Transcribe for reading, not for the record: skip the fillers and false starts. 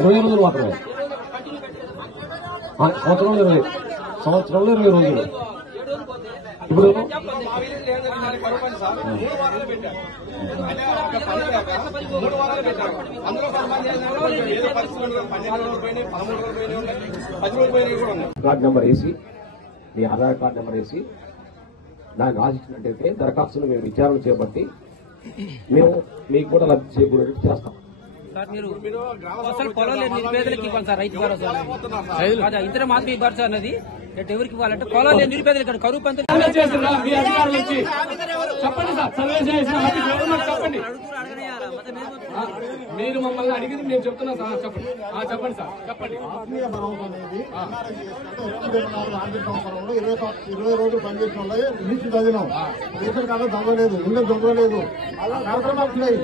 రోజులు మాత్రమే సంవత్సరంలో 20 రోజులు. ఇప్పుడు కార్డు నెంబర్ వేసి మీ ఆధార్ కార్డు నెంబర్ వేసి దాన్ని రాసిచ్చినట్టయితే దరఖాస్తును మేము విచారణ చేపట్టి మేము మీకు కూడా లబ్ధి చేకూరేట్టు చేస్తాం. సార్ మీరు అసలు పొలం నిరుపేదలకు ఇవ్వాలి సార్, రైతు భరోసా ఇతర మాత్రం ఇవ్వాలి సార్. అన్నది ఎవరికి ఇవ్వాలంటే పొలం లేని నిరుపేదలు ఇక్కడ కరువు పంతులు చెప్పండి సార్, సర్వే చేసిన చెప్పండి. మీరు మమ్మల్ని అడిగింది మేము చెప్తున్నాం సార్. చెప్పండి చెప్పండి సార్, చెప్పండి. ఆత్మీయ భరోసా అనేది ఆర్థిక సంవత్సరంలో 20 రోజులు పనిచేసిన వాళ్ళే లిస్ట్ చదివినాం. రేషన్ కార్డు దొంగలేదు, ఇల్లు దొంగలేదు, అలా కార్యక్రమాలు ఉన్నాయి.